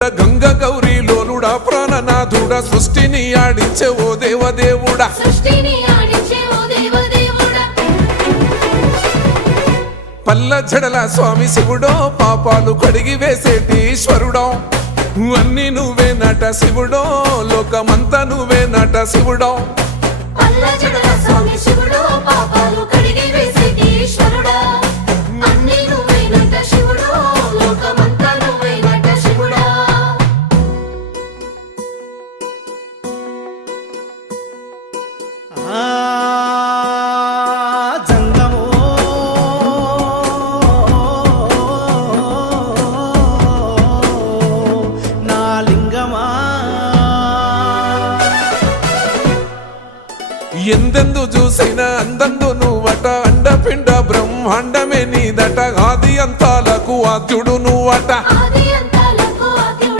గంగ గౌరీ లోలుడా ప్రాణనాథుడా సృష్టిని ఆడించే ఓ దేవదేవుడా పల్ల జడల స్వామి శివుడో పాపాలు కడిగి వేసేటి ఈశ్వరుడో అన్ని నువ్వే నట శివుడో లోకమంతా నువ్వే నట శివుడో ఎందెందు చూసిన అందందు నువ్వట అండపిండ బ్రహ్మాండమే నీదట ఆది అంతాలకు ఆద్యుడు నువ్వట